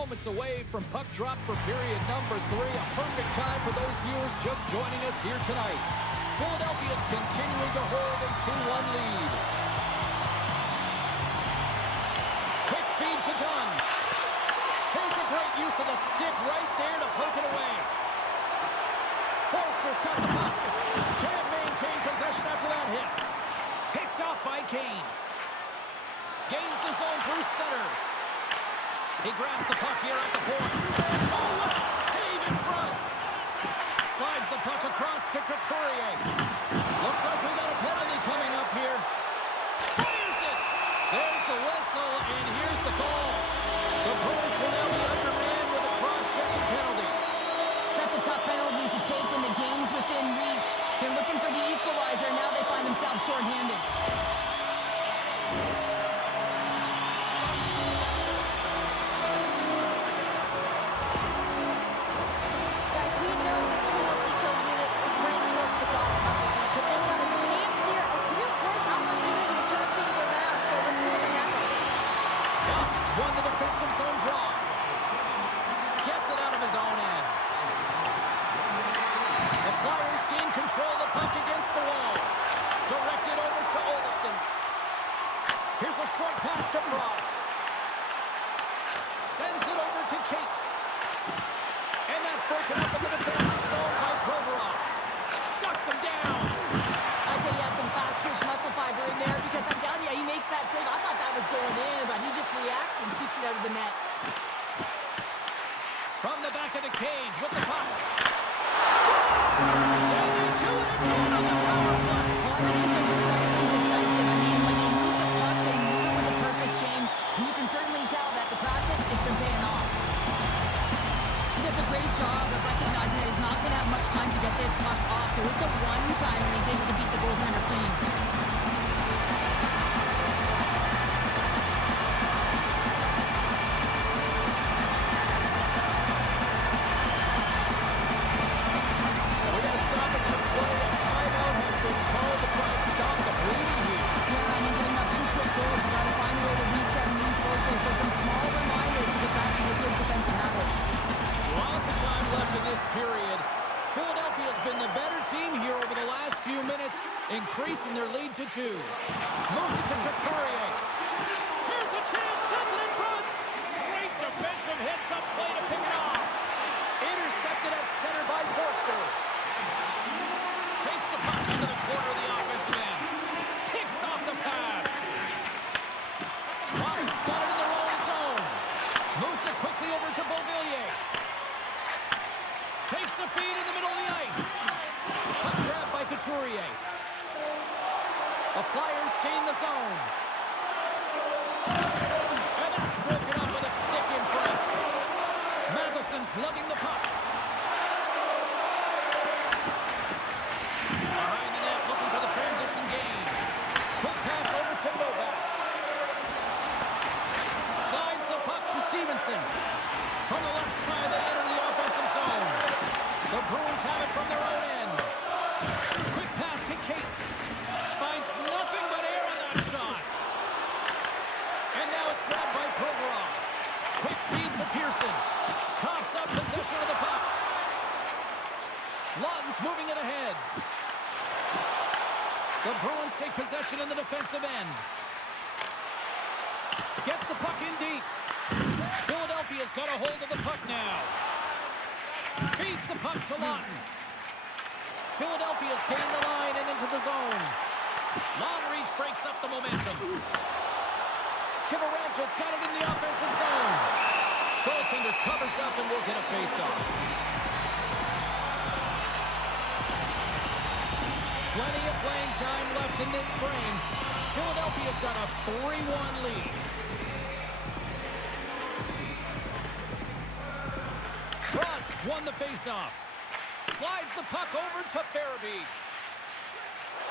Moments away from puck drop for period number 3. A perfect time for those viewers just joining us here tonight. Philadelphia's continuing to hold a 2-1 lead. Quick feed to Dunn. Here's a great use of the stick right there to poke it away. Forster's got the puck. Can't maintain possession after that hit. Picked off by Kane. Gains the zone through center. He grabs the puck here at the point. Oh, what a save in front. Slides the puck across to Couturier. Looks like we got a penalty coming up here. Fires it. There's the whistle, and here's the call. The Bruins will now be undermanned with a cross-checking penalty. Such a tough penalty to take when the game's within reach. They're looking for the equalizer. Now they find themselves shorthanded. Won the defensive zone draw. Gets it out of his own end. The Flyers gain control of the puck against the wall. Directed over to Olsen. Here's a short pass to Frost. Sends it over to Cates. And that's broken up in the defensive zone by Provorov. Shuts him down. I'd say he has some fast twitch muscle fiber in there because I'm telling you, he makes that save. I thought that was going in, but he just reacts and keeps it out of the net. From the back of the cage with the puck. Scores! And they do it again on the power play. Well, everything's been precise and decisive. I mean, when they move the puck, they move it with a purpose, James. And you can certainly tell that the practice has been paying off. He does a great job of recognizing that he's not going to have much time to get this puck off. So it's a one-time and he's able to beat the goaltender clean. Increasing their lead to 2. Moves it to Couturier. Here's a chance. Sends it in front. Great defensive hits up play to pick it off. Intercepted at center by Forster. Takes the puck into the corner of the offensive end. Picks off the pass. Boston's got it in their own zone. Moves it quickly over to Beauvillier. Takes the feed in the middle of the ice. Puck grab by Couturier. The Flyers gain the zone. And that's broken up with a stick in front. Matheson's lugging the puck. Behind the net, looking for the transition game. Quick pass over to Novak. Slides the puck to Stevenson. From the left side, they enter the offensive zone. The Bruins have it from their own end. Quick pass to Cates. Finds nothing but air on that shot. And now it's grabbed by Provorov. Quick feed to Pearson. Coughs up possession of the puck. Lawton's moving it ahead. The Bruins take possession in the defensive end. Gets the puck in deep. Philadelphia's got a hold of the puck now. Feeds the puck to Lawton. Philadelphia's gained the line and into the zone. Long reach breaks up the momentum. Kivarancha's got it in the offensive zone. Goaltender covers up and will get a face-off. Plenty of playing time left in this frame. Philadelphia's got a 3-1 lead. Frost won the face-off. Slides the puck over to Farabee.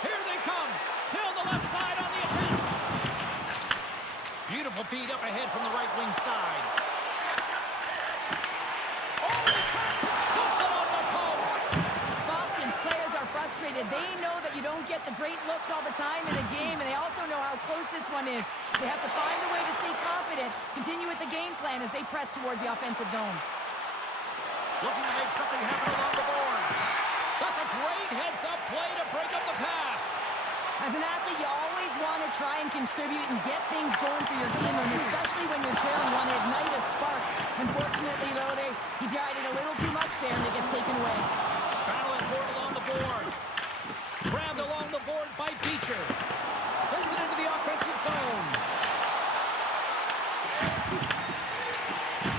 Here they come. Down the left side on the attack. Beautiful feed up ahead from the right wing side. Oh, he tracks it. Puts it off the post. Boston's players are frustrated. frustrated. They know that you don't get the great looks all the time in the game, and they also know how close this one is. They have to find a way to stay confident, continue with the game plan as they press towards the offensive zone. Looking to make something happen along the boards. That's a great heads-up play to break up the pass. As an athlete, you always want to try and contribute and get things going for your team, and especially when you're trailing, want to ignite a spark. Unfortunately, though, he tried it a little too much there, and it gets taken away. Battling for it along the boards. Grabbed along the boards by Beecher. Sends it into the offensive zone.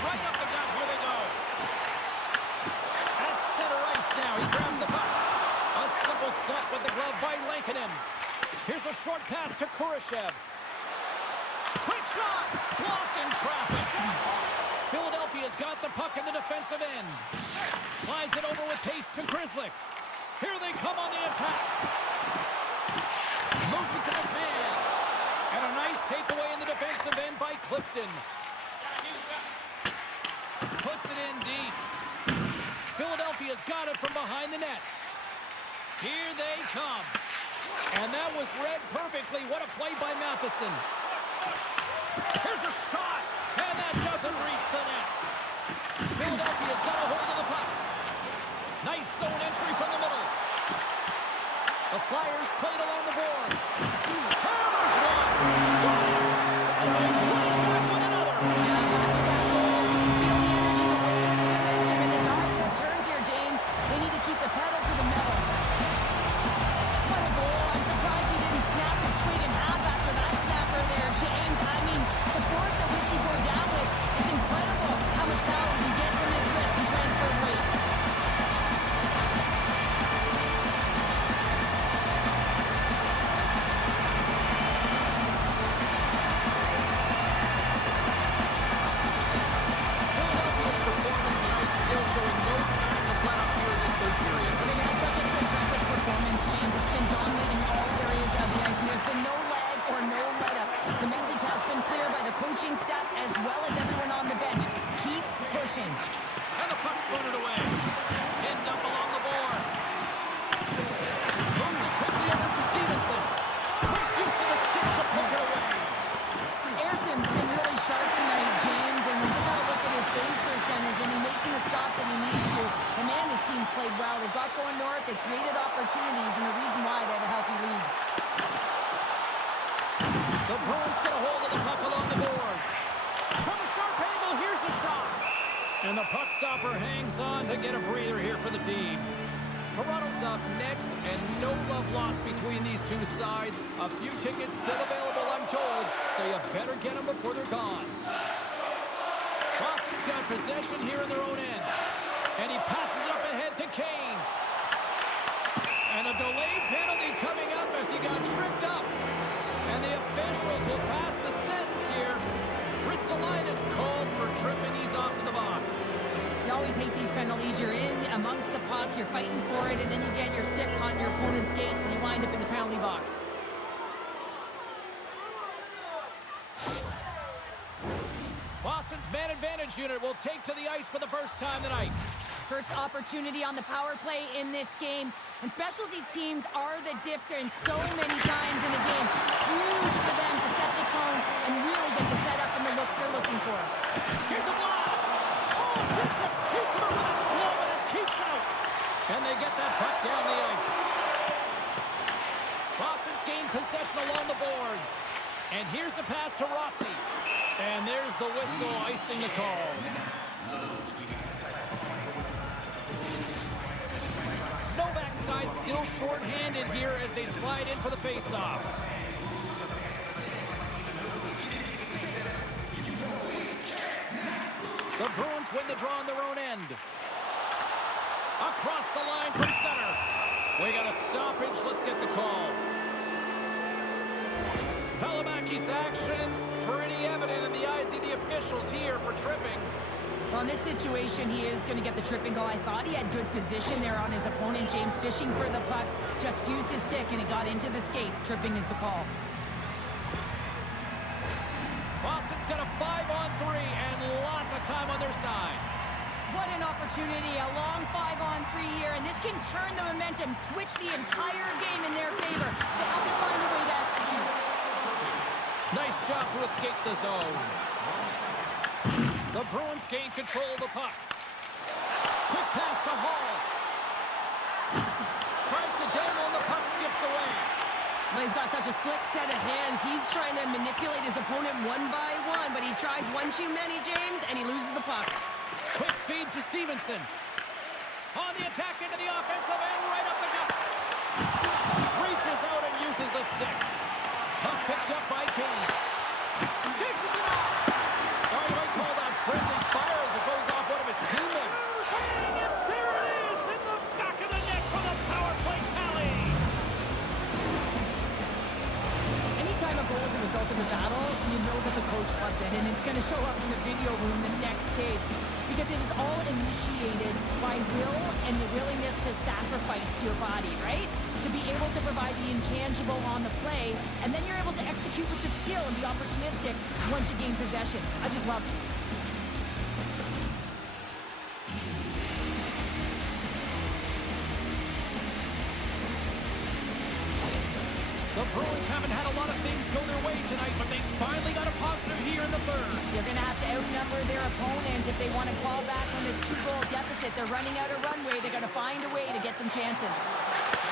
Right up the gut, here they go. At center ice now, he grabs the puck. A simple stop with the glove by Lankinen. Here's a short pass to Kurashev. Quick shot! Blocked in traffic. Philadelphia's got the puck in the defensive end. Slides it over with pace to Grizzly. Here they come on the attack. Moves it to McMahon. And a nice takeaway in the defensive end by Clifton. Puts it in deep. Philadelphia's got it from behind the net. Here they come. And that was read perfectly. What a play by Matheson. Here's a shot. And that doesn't reach the net. Philadelphia's got a hold of the puck. Nice zone entry from the middle. The Flyers played along the boards. Hammers one. Scores. And they right back with another. Back-to-back goal. You can feel the energy, the way, the momentum, and the tides have turned here, James. They need to keep the pedal to the metal. What a goal. I'm surprised he didn't snap his twig in half after that snapper there, James. I mean, the force at which he bore down with, it's incredible how much power he can get from his wrist and transfer weight. Philadelphia's performance tonight still showing no signs of let up here in this third period. They've had such a impressive performance, James. It's been dominant in all areas of the ice, and there's been no lag or no let-up. The message has been clear by the coaching staff as well as everyone on the bench. Keep pushing. And the puck's floated away. Pinned up along the boards. Moves it quickly over to Stevenson. Quick use of the stick to poke it away. Arson's been really sharp tonight, James, and just have a look at his save percentage, and he's making the stops that he needs to. The man, his team's played well. They've got going north. They've created opportunities, and the reason why they have a healthy lead. The Bruins get a hold of the puck along the boards. From a sharp angle, here's a shot. And the puck stopper hangs on to get a breather here for the team. Toronto's up next, and no love lost between these two sides. A few tickets still available, I'm told, so you better get them before they're gone. Boston's got possession here in their own end. And he passes it up ahead to Kane. And a delayed penalty coming up as he got tripped up. And the officials will pass the sentence here. Ristolainen's called for tripping. He's off to the box. You always hate these penalties. You're in amongst the puck, you're fighting for it, and then you get your stick caught in your opponent's skates, and you wind up in the penalty box. Boston's man advantage unit will take to the ice for the first time tonight. First opportunity on the power play in this game. And specialty teams are the difference so many times in a game. Huge for them to set the tone and really get the setup and the looks they're looking for. Here's a blast. Oh, gets it. He's hit it with his glove and it keeps out. And they get that puck down the ice. Boston's gained possession along the boards. And here's the pass to Rossi. And there's the whistle icing the call. Novak's side still short-handed here as they slide in for the face-off. The Bruins win the draw on their own end. Across the line from center. We got a stoppage. Let's get the call. Valimaki's actions pretty evident in the eyes of the officials here for tripping. Well, in this situation, he is going to get the tripping goal. I thought he had good position there on his opponent. James fishing for the puck, just used his stick, and it got into the skates. Tripping is the call. Boston's got a 5-on-3 and lots of time on their side. What an opportunity, a long 5-on-3 here, and this can turn the momentum, switch the entire game in their favor. They have to find a way to execute. Nice job to escape the zone. The Bruins gain control of the puck. Quick pass to Hall. Tries to dangle and the puck skips away. Well, he's got such a slick set of hands. He's trying to manipulate his opponent one by one, but he tries one too many, James, and he loses the puck. Quick feed to Stevenson. On the attack into the offensive end, right up the gut. Reaches out and uses the stick. Puck picked up by Kane. Dishes it off. Oh, you might call that friendly fire as it goes off one of his teammates. And there it is in the back of the net for the power play tally. Anytime a goal is a result of a battle, you know that the coach loves it, and it's going to show up in the video room the next day. Because it is all initiated by will and the willingness to sacrifice your body, right? To be able to provide the intangible on the play, and then you're able to execute with the skill and be opportunistic once you gain possession. I just love it. The Bruins haven't had a lot of things go their way tonight, but they finally got a positive here in the third. They're going to have to outnumber their opponent if they want to claw back from this 2-goal deficit. They're running out of runway. They're going to find a way to get some chances.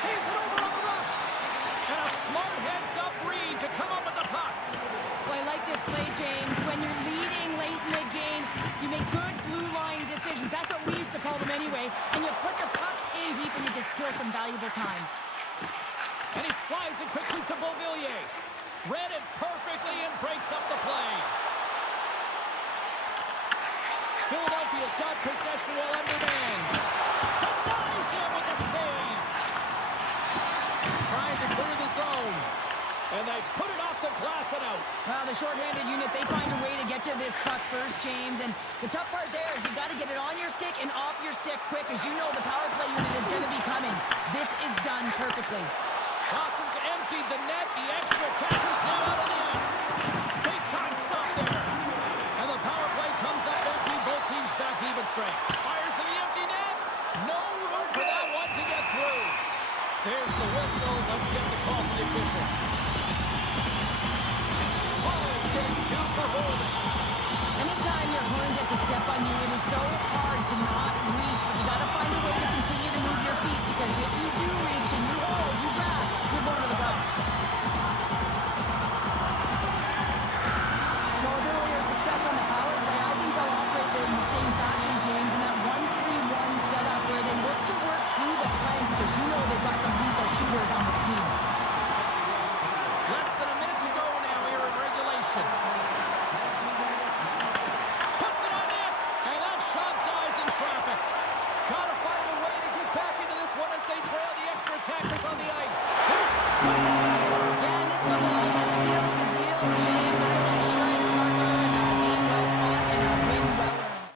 Hands it over on the rush. And a smart heads-up read to come up with the puck. Well, I like this play, James. When you're leading late in the game, you make good blue line decisions. That's what we used to call them anyway. And you put the puck in deep and you just kill some valuable time. And he slides it quickly to Beauvillier. Read it perfectly and breaks up the play. Philadelphia's got possession while undermanned. Denies him with the save. Trying to clear the zone. And they put it off the glass and out. Well, the shorthanded unit, they find a way to get to this puck first, James. And the tough part there is you got to get it on your stick and off your stick quick. As you know, the power play unit is going to be coming. This is done perfectly. Boston's emptied the net. The extra attackers now out on the ice. Big time stop there. And the power play comes up empty. Both teams back to even strength. Fires to the empty net. No room for that one to get through. There's the whistle. Let's get the call from the officials. Hall's getting 2 for holding. Anytime your opponent gets a step on you, it is so hard to not reach, but you got to find a way to continue to move your feet, because if you do reach and you hold, you grab, you're going to the box. Well, with earlier success on the power play, I think they'll operate in the same fashion, James, in that 1-3-1 setup where they look to work through the flanks, because you know they've got some lethal shooters on this team. Less than a minute to go now here in regulation. Puts it on net, and that shot dies in traffic. Gotta find a way to get back into this one as they trail the extra attackers on the ice. Yeah, and this one will all but seal the deal, James. A real insurance marker, and a game well fought, and a win well earned.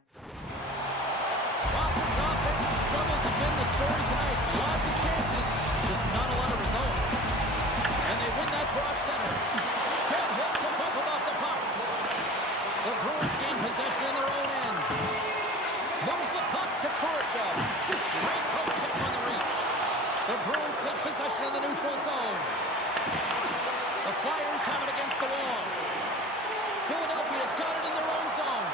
Boston's offensive struggles have been the story tonight. Lots of chances, just not a lot of results. And they win that draw at center. Can't hit to bump him off the puck. The Bruins gain possession in their own end. Moves the puck to Khrushchev. Great poke check on the reach. The Bruins take possession in the neutral zone. The Flyers have it against the wall. Philadelphia's got it in their own zone.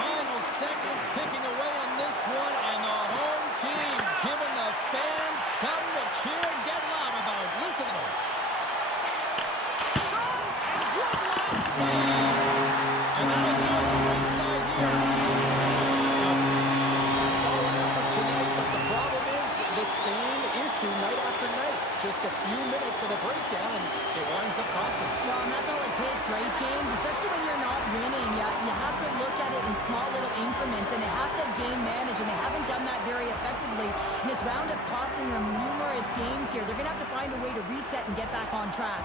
Final seconds ticking away on this one, and the home team giving the fans something to cheer and get loud about. Listen to them. Shot and one last save. And that'll do it for ringside here. A solid effort tonight, but the problem is the same issue night after night. Just a few minutes of a breakdown, and it winds up costing. Well, and that's all it takes, right, James? Especially when you're not winning. You have to look at it in small little increments, and they have to game manage, and they haven't done that very effectively. And it's wound up costing them numerous games here. They're going to have to find a way to reset and get back on track.